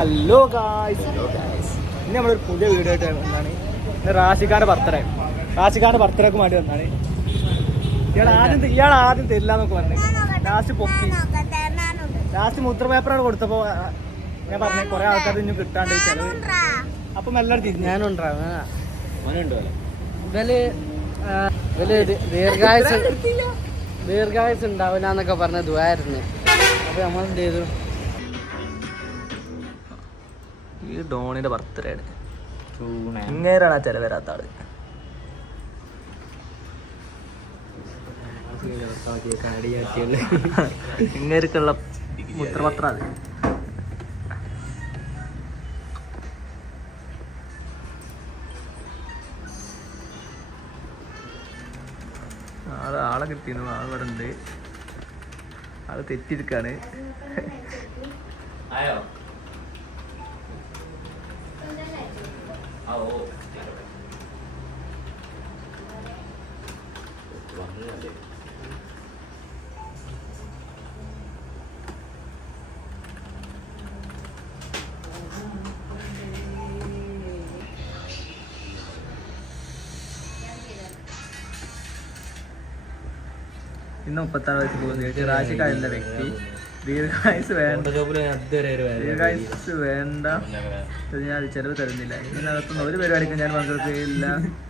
Hello guys, ഇന്ന് നമ്മളൊരു പുതിയ വീഡിയോ ആയിട്ട് വന്നാണ്. ഇന്ന് റാഷിഖാന്റെ ബർത്ത്ഡേക്ക് വേണ്ടി വന്നാണ്. ഇയാൾ ആദ്യം തരില്ല എന്നൊക്കെ പറഞ്ഞു. ലാസ്റ്റ് പൊക്കി, ലാസ്റ്റ് മുദ്ര പേപ്പറാണ് കൊടുത്തപ്പോ ഞാൻ പറഞ്ഞു കുറെ ആൾക്കാർ ഇനി കിട്ടാണ്ട് ചെലവ്. അപ്പം എല്ലാവരും തിരിഞ്ഞു. ദീർഘായുസ് ഉണ്ടാവില്ല എന്നൊക്കെ പറഞ്ഞ ദുആയിരുന്നു. അപ്പൊ നമ്മൾ എന്ത് ചെയ്തു? ഈ ഡോണിന്റെ ബർത്ത്ഡേ ആണ്. ഇങ്ങേരാണ് ആ ചെലവ് വരാത്ത ആള്. ഇങ്ങേർക്കുള്ള മുദ്രപത്രം അത്. ആളെ കിട്ടിയിരുന്നു. ആൾ ഇവിടെ ഉണ്ട്. ആള് തെറ്റിയിരിക്കാണ്. ഇന്ന് 36 വയസ്സ് പോകുന്നു. റാഷിഖായുള്ള വ്യക്തി ദീർഘായുസ് വേണ്ട ഞാൻ ചെലവ് തരുന്നില്ല. ഇങ്ങനെ നടത്തുന്ന ഒരു പരിപാടിക്കും ഞാൻ പങ്കെടുക്കുകയില്ല.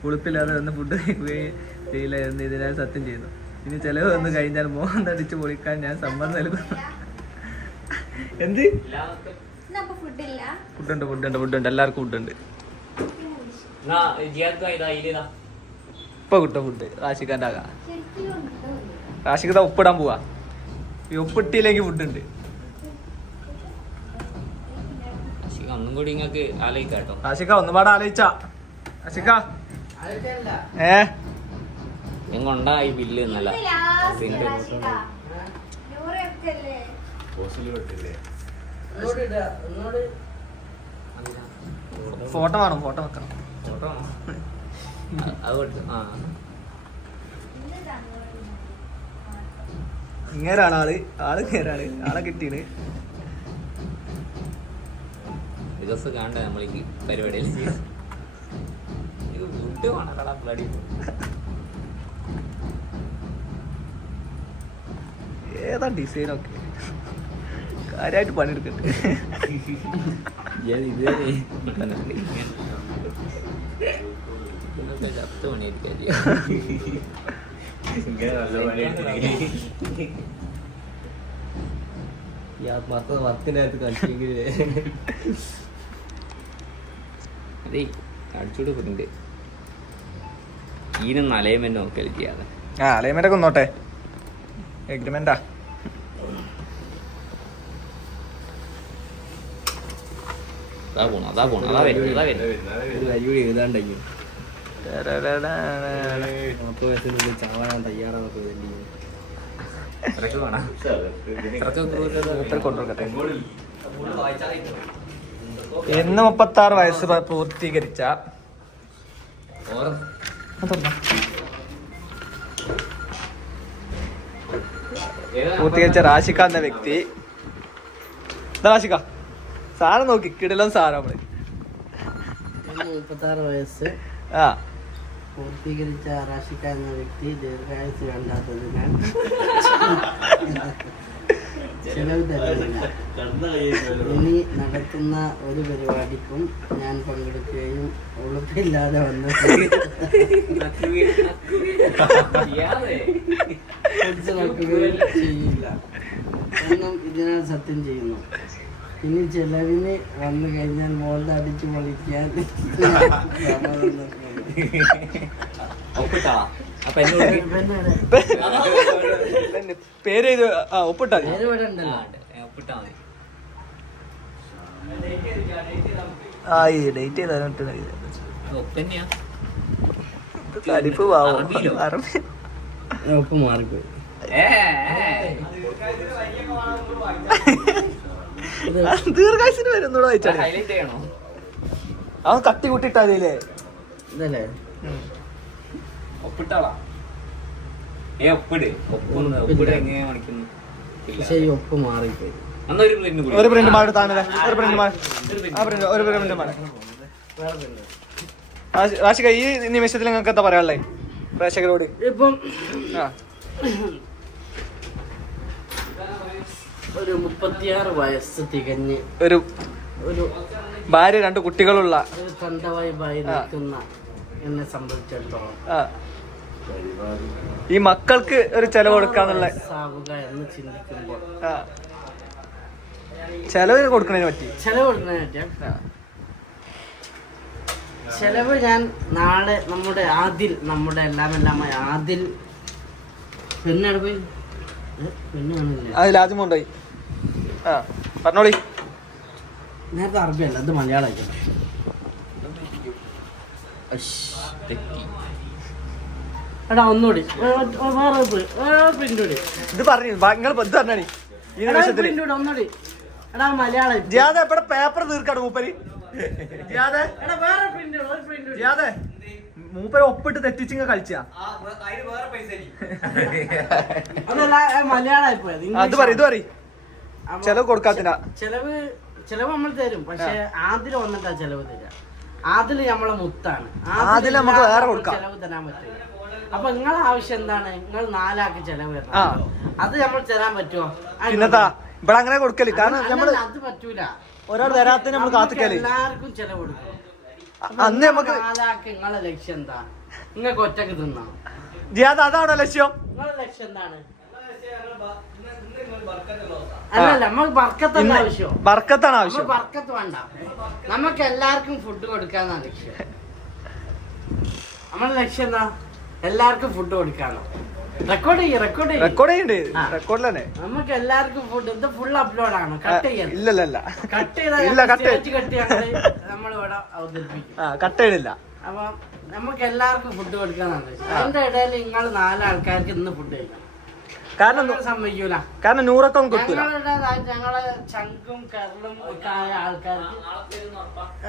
ഉളുപ്പില്ലാതെ വന്ന് ഫുഡ് കഴിക്കുകയും ചെയ്യില്ല എന്ന് ഇതിനാൽ സത്യം ചെയ്യുന്നു. ഇനി ചെലവ് വന്ന് കഴിഞ്ഞാൽ മോഹം തടിച്ച് പൊളിക്കാൻ ഞാൻ സമ്മതം നൽകുന്നു. എന്ത് ഫുഡുണ്ട് എല്ലാവർക്കും ഫുഡുണ്ട്. ഇപ്പൊ കിട്ടും ഫുഡ്. റാഷിഖാന്റെ ആകാം. റാഷിഖ് ഉപ്പിടാൻ പോവാ. ഈ ഉപ്പിട്ടില്ലെങ്കിൽ ഫുഡ് ഉണ്ട്. ഒന്നും കൂടി നിങ്ങൾക്ക് ആലോചിക്കാട്ടോ. റാഷിഖ ഒന്നുപാടെ ആലോചിച്ചാ. റാഷിഖ എങ്ങൊണ്ടാ ഈ ബില്ല് എന്നല്ല. ഫോട്ടോ വേണം. ഫോട്ടോ വെക്കണം. ഇങ്ങേരാണ് ആള് ഇങ്ങേരാണ്. ആളെ കിട്ടീന്. ദിവസം കാണണ്ട നമ്മൾ ഈ പരിപാടിയിൽ. ഫുഡ് വേണക്കടാ ബ്ലഡി. ഏതാ ഡിസൈനൊക്കെ കാര്യമായിട്ട് പണിയെടുക്കട്ടെ. ചത്ത് പണിയായിരിക്കും. വർക്കിനകത്ത് കളിച്ചെങ്കിൽ അതേ അടിച്ചുകൊടുക്കുന്നുണ്ട്. ഈനൊന്നും അലൈൻമെന്റ് നോക്കല് ചെയ്യാതെ. അലൈൻമെന്റ് ഒക്കെ ഒന്നോട്ടെ. എഗ്രിമെന്റാ. അതാ പോണു. എഴുതാണ്ടെങ്കിൽ 40 വയസ്സിനുള്ളിൽ ചാവാൻ തയ്യാറാന്നൊക്കെ ഇന്ന് 36 വയസ്സ് പൂർത്തീകരിച്ച റാഷിഖ എന്ന വ്യക്തി. റാഷിഖ സാറ് നോക്കി കിടലം സാറ് നമ്മള് 36 വയസ്സ് പൂർത്തീകരിച്ച റാഷിഖ എന്ന വ്യക്തി ദീർഘായുസ് വേണ്ടാത്തതിനാൽ ചെലവ് തരുന്നില്ല. ഇനി നടത്തുന്ന ഒരു പരിപാടിക്കും ഞാൻ പങ്കെടുക്കുകയും ഉളുപ്പില്ലാതെ വന്ന് ചെയ്യില്ല എന്നും ഇതിനാൽ സത്യം ചെയ്യുന്നു. ഇനി ചെലവിന് വന്നു കഴിഞ്ഞാൽ മോളുടെ അടിച്ചു പൊളിക്കാൻ പേര് ഒപ്പിട്ടാ ഡേറ്റ് ചെയ്തിപ്പ് ഒപ്പ് മാറിപ്പോയി. ദീർഘായുസിന് വരുന്നൂടെ വായിച്ചാണ്. അവൻ കത്തി കൂട്ടിട്ടാലേ ഇതല്ലേ ഒപ്പിട്ടാളാ. ഒപ്പിട് എങ്ങനെ കാണിക്കുന്നു. പക്ഷെ ഈ ഒപ്പ് മാറിപ്പോയി. അന്ന് ഒരു പ്രിന്റ് ഒരു പ്രിന്റ് മാറി താണല്ലേ, ഒരു പ്രിന്റ് മാറി, ആ പ്രിന്റ് ഒരു പ്രിന്റ് മാറി. റാഷിക, ഈ നിമിഷത്തിൽ നിങ്ങൾക്ക് എന്താ പറയാനുള്ളേ പ്രേക്ഷകരോട്? ഇപ്പം ആ ഒരു 36 വയസ്സ് തികഞ്ഞ് ഒരു ഒരു ഭാര്യ 2 കുട്ടികളുള്ള ഒരു തണ്ടവായി നിൽക്കുന്ന എന്നെ സംബന്ധിച്ചിടത്തോളം ഈ മക്കൾക്ക് ഒരു ചെലവ് കൊടുക്കാന്നുള്ള സാവുക എന്ന് ചിന്തിക്കുമ്പോൾ ചെലവ് കൊടുക്കണതിനെ പറ്റി ചെലവ് കൊടുക്കുന്നതിനെ പറ്റിയ ചെലവ് ഞാൻ നാളെ നമ്മുടെ ആദിൽ, നമ്മുടെ എല്ലാമായ ആദിൽ പെണ്ണാണ് പോയി പെണ്ണാണില്ലേ അതിൽ ആദ്യം കൊണ്ടുപോയി. ആ പറഞ്ഞോളി. നേരത്തെ അറബിയല്ല, അത് മലയാളമായിക്കോട്ടെ. എടാ ഒന്നുകൂടി വേറെ പ്രിന്റ് കൂടി ഇത് പറഞ്ഞു നിങ്ങൾ ഇത് പറഞ്ഞാണി ഈ നിമിഷത്തിൽ പ്രിന്റ് കൂടി ഒന്നുകൂടി. എടാ മലയാളം ജിയാദ എവിടെ പേപ്പർ തീർക്കാണ് മൂപ്പര്. ജിയാദെ എടാ വേറെ പ്രിന്റ് ഒരു പ്രിന്റ് ജിയാദെ മൂപ്പര് ഒപ്പിട്ട് തെറ്റിച്ചിങ്ങ കളിച്ച അതല്ല മലയാളമായി പോയത്. അത് പറയും ഇത് പറയും ചെലവ് കൊടുക്കാത്തിന ചെലവ് നമ്മൾ തരും, പക്ഷെ ആദിൽ വന്നിട്ടാ ചെലവ് തരാം. ആദിൽ നമ്മളെ മുത്താണ്. ആദിൽ നമുക്ക് വേറെ കൊടുക്കാം. ചെലവ് തരാൻ പറ്റില്ല. അപ്പൊ നിങ്ങളെ ആവശ്യം എന്താണ്? നിങ്ങൾ 4 ആൾക്ക് ചെലവ് തരണം. അത് നമ്മൾ തരാൻ പറ്റുമോ? പിന്നെത്താ ഇവിടെ അങ്ങനെ കൊടുക്കല്. കാരണം നമ്മള് അത് പറ്റൂല. ഒരാൾ തരാത്തിന് നമ്മൾ കാത്തിക്കല്. എല്ലാവർക്കും ചെലവ് കൊടുക്കും. അന്ന് നമുക്ക് 4 ആൾക്ക് നിങ്ങളെ ലക്ഷ്യം എന്താ? നിങ്ങൾക്ക് ഒറ്റക്ക് തിന്നാം. ജിയാദ് അതാണോ ലക്ഷ്യം? നിങ്ങളെ ലക്ഷ്യം എന്താണ്? അല്ലല്ല, നമുക്ക് ബർക്കത്തല്ല ആവശ്യം. ബർക്കത്താണ് ആവശ്യം. ബർക്കത്ത് വേണ്ട, നമുക്ക് എല്ലാവർക്കും ഫുഡ് കൊടുക്കാന്നാണ് ലക്ഷ്യം. നമ്മുടെ ലക്ഷ്യം എന്താ? എല്ലാവർക്കും ഫുഡ് കൊടുക്കാനോ. റെക്കോർഡ് ചെയ്യുന്നുണ്ട്. റെക്കോർഡിൽ തന്നെ നമുക്ക് എല്ലാവർക്കും ഫുഡ്. ഇത് ഫുൾ അപ്ലോഡ് ആണ്. കട്ട് ചെയ്യാൻ ഇല്ലല്ല കട്ട് ചെയ്താൽ നമ്മളിവിടെ അവതരിപ്പിക്കും. കട്ട് ചെയ്തില്ല. അപ്പൊ നമുക്ക് എല്ലാവർക്കും ഫുഡ് കൊടുക്കാന്നാണ്. അതിന്റെ ഇടയിൽ നിങ്ങൾ 4 ആൾക്കാർക്ക് ഇന്ന് ഫുഡ് കഴിക്കണം. കാരണം സമ്മതിക്കൂല. കാരണം 100 കിട്ടൂല. ഞങ്ങളെ ചങ്കും കരളും ഒക്കെ ആയ ആൾക്കാർക്ക്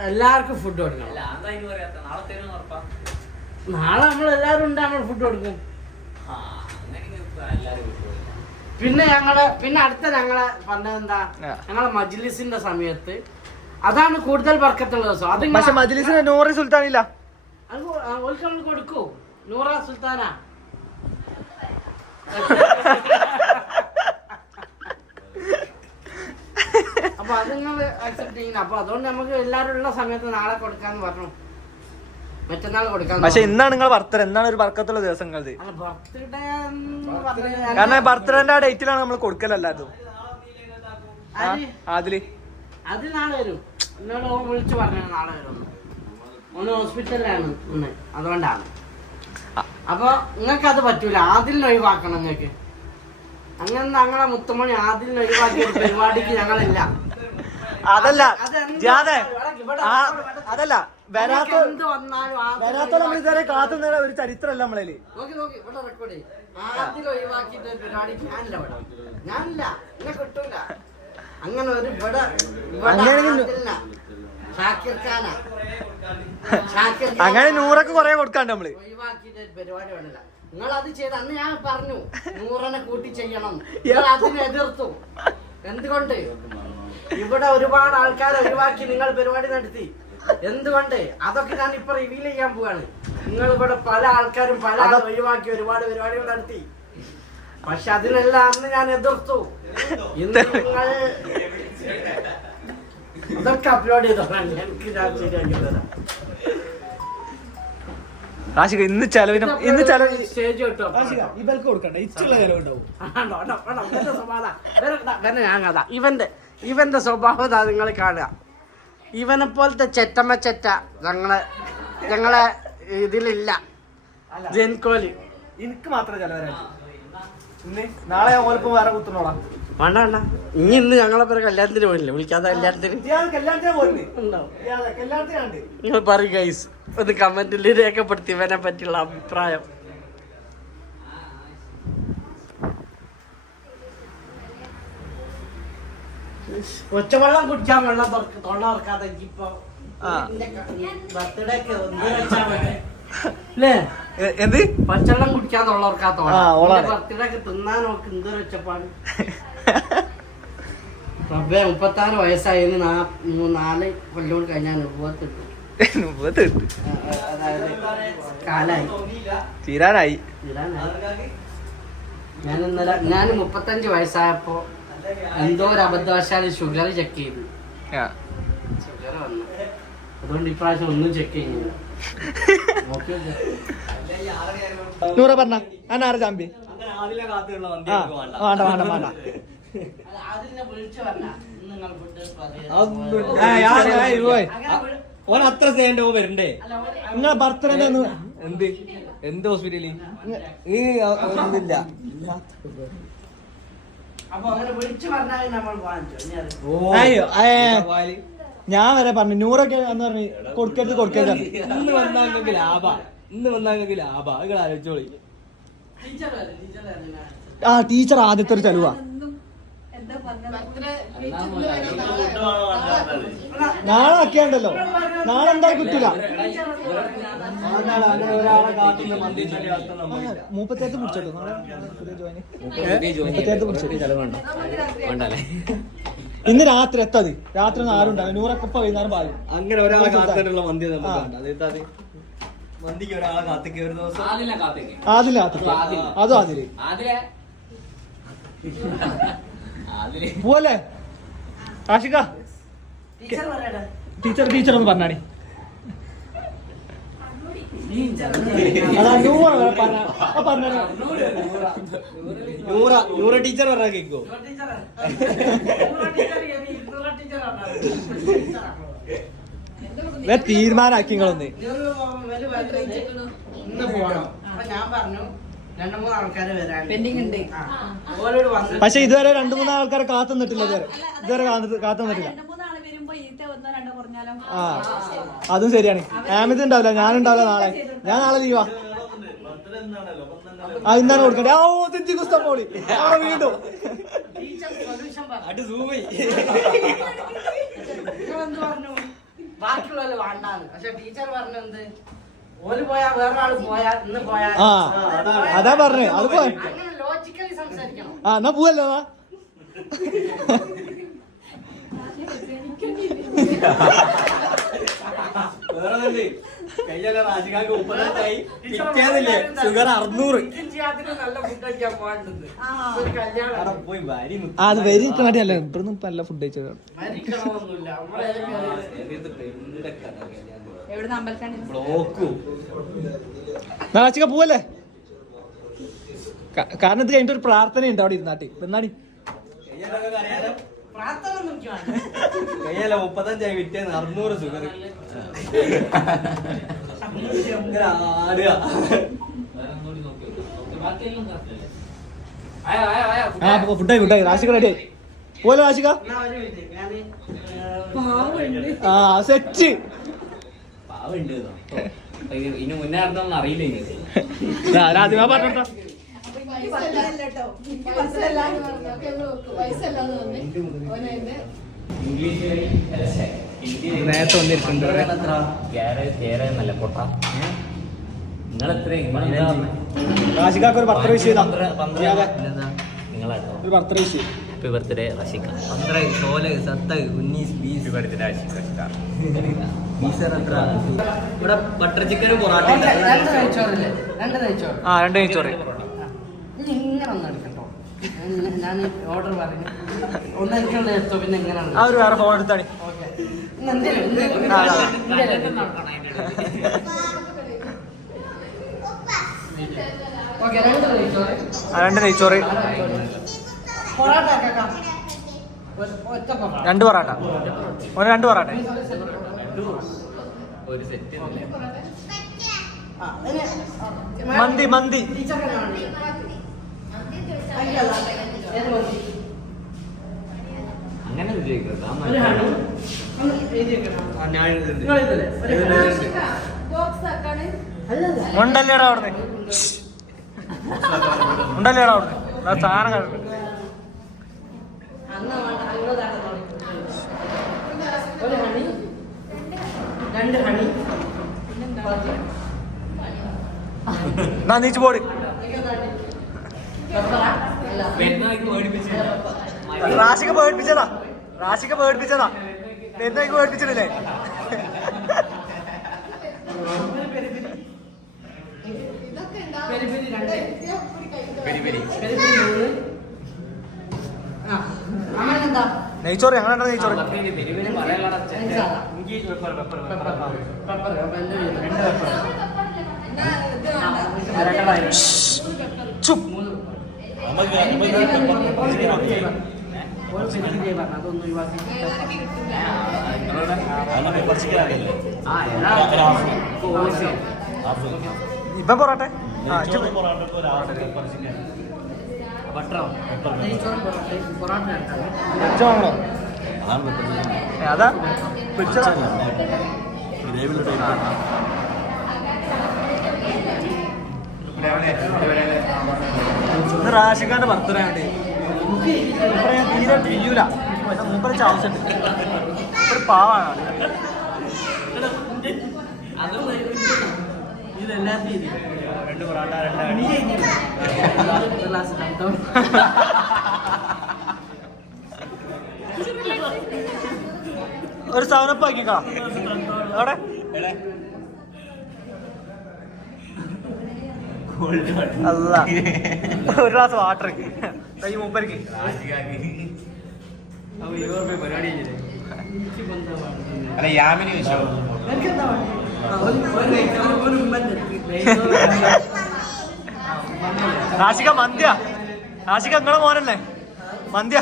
എല്ലാവർക്കും ഫുഡ് കൊടുക്കണം. നാളെ നമ്മൾ എല്ലാവരും ഉണ്ട്, നമ്മൾ ഫുഡ് കൊടുക്കും. പിന്നെ അടുത്ത ഞങ്ങളെ പറഞ്ഞതെന്താ, ഞങ്ങളെ മജ്ലിസിന്റെ സമയത്ത് അതാണ് കൂടുതൽ ബർക്കത്തുള്ള ദിവസം. അത് പക്ഷെ മജ്ലിസിന് നൂറ് സുൽത്താനില്ല. അത് നമ്മൾ കൊടുക്കൂ. നൂറ സുൽത്താന അപ്പൊ അത് നിങ്ങൾ അക്സെപ്റ്റ് ചെയ്യുന്നു. അപ്പൊ അതുകൊണ്ട് നമുക്ക് എല്ലാവരും ഉള്ള സമയത്ത് നാളെ കൊടുക്കാന്ന് പറഞ്ഞു, മറ്റന്നാൾ കൊടുക്കാൻ. പക്ഷെ ഇന്നാണ് നിങ്ങൾ ബർത്ത്ഡേ, എന്നാണ് ഒരു ബർക്കത്തുള്ള ദിവസം നിങ്ങളത്. ബർത്ത്ഡേ കാരണം ബർത്ത്ഡേന്റെ ആ ഡേറ്റിലാണ് നമ്മൾ കൊടുക്കലല്ലാതും. അത് നാളെ വരും. എന്നോട് വിളിച്ചു പറഞ്ഞു നാളെ വരും. ഒന്ന് ഹോസ്പിറ്റലിലാണ് ഇന്ന്, അതുകൊണ്ടാണ്. അപ്പൊ നിങ്ങൾക്ക് അത് പറ്റൂല. ആദിലിനെ ഒഴിവാക്കണം. നിങ്ങൾക്ക് അങ്ങനെ ഞങ്ങളെ മുത്തുമണി ആദിലിനെ ഒഴിവാക്കിയ ഒരു പരിപാടിക്ക് ഞങ്ങളില്ല. അതല്ല അതല്ല വരാത്ത നമ്മൾ ഇതുവരെ കാത്തുന്ന ഒരു ചരിത്രമല്ല നമ്മളതില്. നോക്കി ഇവിടെ റെക്കോർഡ് ചെയ്യും. ആദിൽ ഒഴിവാക്കിയിട്ട് ഒരു പരിപാടിക്ക് ഞാനില്ല. ഞാനില്ല, എന്നെ കിട്ടൂല. അങ്ങനെ ഒരു അങ്ങനെ 100 കൊറേ കൊടുക്കാണ്ട് നമ്മള് ഒഴിവാക്കിയിട്ട് പരിപാടി വേണ്ടില്ല. നിങ്ങൾ അത് ചെയ്ത് അന്ന് ഞാൻ പറഞ്ഞു 100 കൂട്ടി ചെയ്യണം. അതിനെ എതിർത്തു. എന്തുകൊണ്ട്? ഇവിടെ ഒരുപാട് ആൾക്കാരെ ഒഴിവാക്കി നിങ്ങൾ പരിപാടി നടത്തി. എന്തുകൊണ്ട്? അതൊക്കെ ഞാൻ ഇപ്പൊ റിവീൽ ചെയ്യാൻ പോവാണ്. നിങ്ങൾ ഇവിടെ പല ആൾക്കാരും പല ഒഴിവാക്കി ഒരുപാട് പരിപാടികൾ നടത്തി. പക്ഷെ അതിനെല്ലാം അന്ന് ഞാൻ എതിർത്തു. ഇന്ന് നിങ്ങൾ അതൊക്കെ അപ്ലോഡ് ചെയ്തോളാം. എനിക്ക് ഞാൻ ശരിയാക്കി തരാം. റാഷിക ഇന്ന് ചെലവ് സ്റ്റേജ് കിട്ടോ ഇവർക്ക് കൊടുക്കണ്ട. ഇച്ചുള്ള ചെലവുണ്ടാവും. ഇവന്റെ സ്വഭാവം നിങ്ങൾ കാണുക. ഇവനെ പോലത്തെ ചെറ്റമ്മ ചെറ്റ ഞങ്ങളെ ഇതിലില്ല. ജെൻകോല് എനിക്ക് മാത്രമേ ചെലവരായിട്ട്. നാളെ ഞാൻ ഓലപ്പം വേറെ കുത്തുന്നോളാം. വേണ്ട ഇന്ന് ഞങ്ങളെ പേര് കല്യാണത്തിന് പോയില്ലേ? വിളിക്കാത്ത കല്യാണത്തിന് നിങ്ങൾ പറയും ഗൈസ്. ഒന്ന് കമന്റിൽ രേഖപ്പെടുത്തി ഇവനെ പറ്റിയുള്ള അഭിപ്രായം. ഒച്ചവെള്ളം കുടിക്കാൻ വെള്ളം തൊള്ള തുറക്കാതെ ഇപ്പൊ ബർത്ത്ഡേക്ക് എന്ത് പച്ചവെള്ളം കുടിക്കാൻ തൊള്ള തുറക്കാത്തോളം ബർത്ത്ഡേക്ക് തിന്നാൻ നോക്ക്. എന്തൊരു ഒച്ചപ്പാട്. റബ്ബേ 36 വയസ്സായതിന് 4 കൊല്ലം കഴിഞ്ഞാൽ നുബുവത്തിട്ടു. അതായത് കാലായി തീരാനായി. ഞാൻ 35 വയസ്സായപ്പോ എന്തോ ഒരു അബദ്ധവശാൽ ഷുഗർ ചെക്ക് ചെയ്തു. ഷുഗർ വന്നു. അതുകൊണ്ട് ഇപ്രാവശ്യം ഒന്നും ചെക്ക് ചെയ്യുന്നില്ല. നൂറ പറഞ്ഞ അനാറ് ചാമ്പി അതിനെ വിളിച്ചു പറഞ്ഞ നിങ്ങൾ ഓൻ അത്ര സ്നേഹന്റെ ഓ വരണ്ടേ നിങ്ങളെ ബർത്ത്ഡേ എന്ത് എന്ത് ഹോസ്പിറ്റലിൽ ഈ ഒന്നുമില്ല. അപ്പൊ അങ്ങനെ വിളിച്ചു പറഞ്ഞാൽ നമ്മൾ വാങ്ങിച്ചു. അയ്യോ ഞാൻ വരെ പറഞ്ഞു നൂറൊക്കെ എന്ന് പറഞ്ഞു കൊടുക്കരുത് ഇന്ന് വന്നാണെങ്കിൽ ലാഭാ നിങ്ങൾ ആലോചിച്ചോളി. ആ ടീച്ചർ ആദ്യത്തെ ഒരു ചെലവാ. നാളെ ആക്കിയാണ്ടല്ലോ, നാളെ എന്തായാലും കിട്ടില്ല. 38 പിടിച്ചോട്ടോ ഇന്ന് രാത്രി എത്താത്. രാത്രി ഒന്നും ആരും ഉണ്ടാവില്ല. നൂറൊക്കെ വൈകുന്നേരം പായും. അങ്ങനെ ഒരാളെ കാത്തിട്ടുള്ള മന്തി മന്തിക്ക് ഒരാളെ കാത്തിക്ക് ഒരു ദിവസം ആദില അതും ആദില് പോലെ ആഷിക ടീച്ചർ ഒന്ന് പറഞ്ഞാണി. അതാ നൂറ ടീച്ചർ പറഞ്ഞാ കേക്കോ? തീരുമാനാക്കി നിങ്ങളൊന്ന്. ഇന്ന് പോണം. അപ്പൊ ഞാൻ പറഞ്ഞു 2-3 ആൾക്കാര് വരാൻ. പക്ഷെ ഇതുവരെ 2-3 ആൾക്കാരെ കാത്തുനിന്നിട്ടില്ല. ഇതുവരെ കാത്തുനിന്നിട്ടില്ല. ആ അതും ശരിയാണ്. ആമിത് ഉണ്ടാവില്ല, ഞാനുണ്ടാവില്ല നാളെ. ഞാൻ നാളെ ലീവാ. ഇന്നാണ് കൊടുക്കണ്ടേ. ഓ തെറ്റി കുസ്തം പോളി അവിടെ വീണ്ടും ബാക്കിയുള്ളവര് വേണ്ടാന്ന്. പക്ഷെ ടീച്ചർ പറഞ്ഞത് ഓല് പോയാ വേറൊരാള് പോയാ ഇന്ന് പോയാ. ആ അതാ പറഞ്ഞേ. അത് പോയ അങ്ങനെ ലോജിക്കലി സംസാരിക്കണം. ആ എന്നാ പോവല്ലോ. വേറെ കയ്യല്ല രാജിക്കാക്ക് 35 പിറ്റേന്നില്ലേ ഷുഗർ 600. നല്ല ഫുഡ് കഴിക്കാൻ പോകേണ്ടത് ഒരു കല്യാണം പോയി ഭാര്യ അത് വരി കാട്ടിയല്ല. ഇവിടുന്ന് നല്ല ഫുഡ് കഴിച്ചത്. മരിക്കണമെന്നില്ല. നാച്ചിക്ക പോവല്ലേ? കാരണം ഇത് കഴിഞ്ഞിട്ട് ഒരു പ്രാർത്ഥനയുണ്ട് അവിടെ ഇരുന്നാട്ടി. എന്നാടി പ്രാർത്ഥന കയ്യല്ല 35 പിറ്റേന്ന് 600 ഷുഗർ ഫുഡായി രാശിക റെഡി പോലെ. രാശിക ആ സെറ്റ് ഇനി മുന്നേ നടന്നൊന്നും അറിയില്ല. രാധിമ പറഞ്ഞോ. നേരത്തെ വന്നിരിക്കുന്നുണ്ട്. നല്ല പൊട്ട നിങ്ങളെത്ര രാശികാക്ക് ഒരു ബർത്ത്ഡേ വിഷ് ചെയ്താ. നിങ്ങളാട്ടോ ഒരു birthday wish. Happy birthday Rashika. 15 16 17 19 20 birthday Rashika. ഇവിടെ ബട്ടർ ചിക്കനും പൊറാട്ട. 2 നെയ്ച്ചോറില്ലേ? 2 നെയ്ച്ചോറ്. ആ 2 നെയ്ച്ചോറ്. ഇനി ഇങ്ങനെ ഒന്ന് എടുക്കട്ടോ. ഞാൻ ഓർഡർ പറഞ്ഞു. ഒന്ന് എനിക്കുള്ള എടുത്തോ. പിന്നെ എങ്ങനെ ആ ഒരു വേറെ ഫോൺ എടുത്താണ്. ഓക്കെ 2 നെയ്ച്ചോറ്. 2 നെയ്ച്ചോറ്. പൊറാട്ട ആക്കാം. ഒറ്റ പൊറാട്ട. 2 പൊറാട്ട. 2 പൊറാട്ട. ഒരു സെറ്റ് മന്തി മന്തി അങ്ങനെ ഉണ്ടല്ലേടാ അവിടുന്ന്. ഉണ്ടല്ലേടാ അവിടുന്ന് സാധനം കണ്ടു. ഒരു ഹണി, 2 ഹണി. എന്നാ നീച്ച് പോട്. റാഷിക പേടിപ്പിച്ചതാ. റാഷിക്ക പേടിപ്പിച്ചതാ, എന്തൊക്കെ പേടിപ്പിച്ചിട്ടില്ലേ? നെയ്ച്ചോറ് ഞങ്ങളെ നെയ്ച്ചോറ് ഇപ്പൊ പൊറോട്ടെ അതാ പിടിച്ചതാ. റാഷിക്കാന്റെ ബർത്ത്ഡേ ഉണ്ട്. ഞാൻ തീരെ ചെയ്യൂല, മൂപ്പര ചാവശ്യുണ്ട്. ഒരു പാവാണ്. രണ്ട് പൊറാട്ട, ഒരു സവനപ്പ് ആക്കിക്കാ അവിടെ. അല്ല, ഒരു ഗ്ലാസ് വാട്ടർ ഈ മൂപ്പർക്ക്. അല്ല യാമിനി വിഷോ നാശിക മന്ത്യ, നാശിക നിങ്ങളെ മോനല്ലേ മന്ത്യ.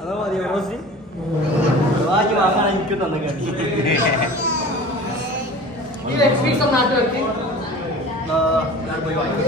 അതോ മതി റോസി വാങ്ങി വാങ്ങാൻ എനിക്ക് തന്നെ പോയി വാങ്ങി.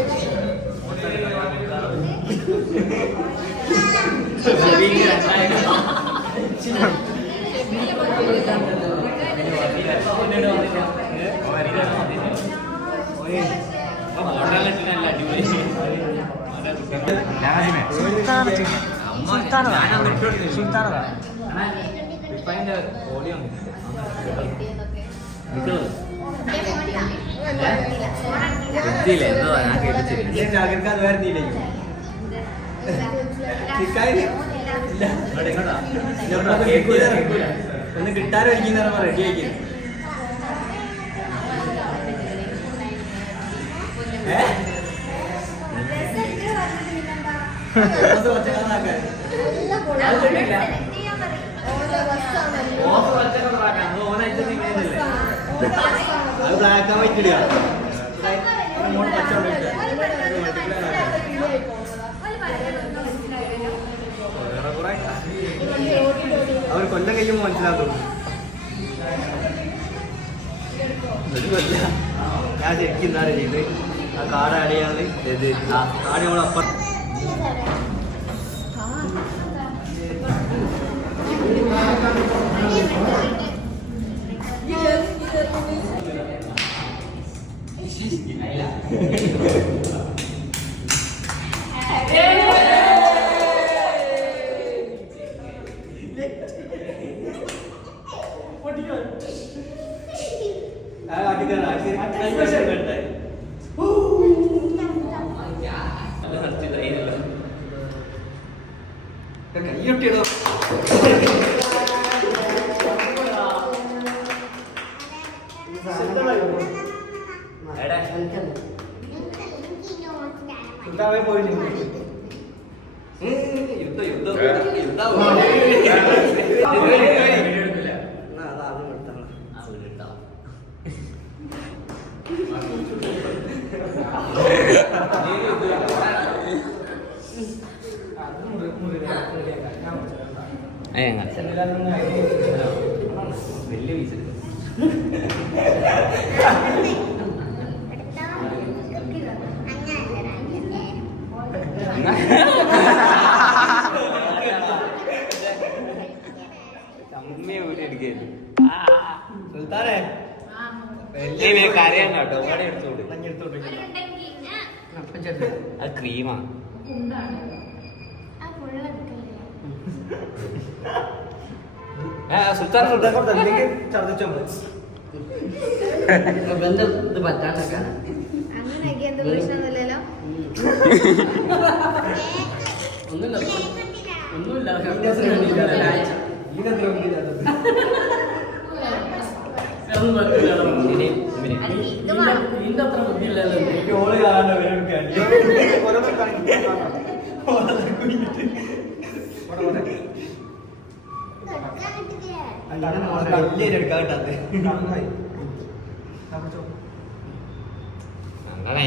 ഒന്ന് കിട്ടാനൊരിക്കുന്ന റെഡി ആക്കി. അത് ബ്ലാക്ക് ആൻഡ് വൈറ്റ് ഇടുക. അവർ കൊല്ലം കഴിയുമ്പോൾ മനസ്സിലാക്കുള്ളൂ. ഞാൻ ശരിക്കും എന്താണ് ചെയ്ത് ആ കാർഡ് ആഡ് ചെയ്യാതെ ആ കാർഡ് നമ്മളപ്പം കയ്യൊട്ടിയിടോ. വലിയ പീസ് കരയാണ് കേട്ടോ. എടുത്തോട്ട് അത് ക്രീമാ. സുൽത്താൻ ഇത് പറ്റാണ്ടൊക്കെ ഒന്നുമില്ല ഇതിന്റെ അത്ര ബുദ്ധിയില്ലല്ലോ. ഓള് കാണാൻ വലിയൊരു എടുക്കാൻ കിട്ടാത്ത അങ്ങനെ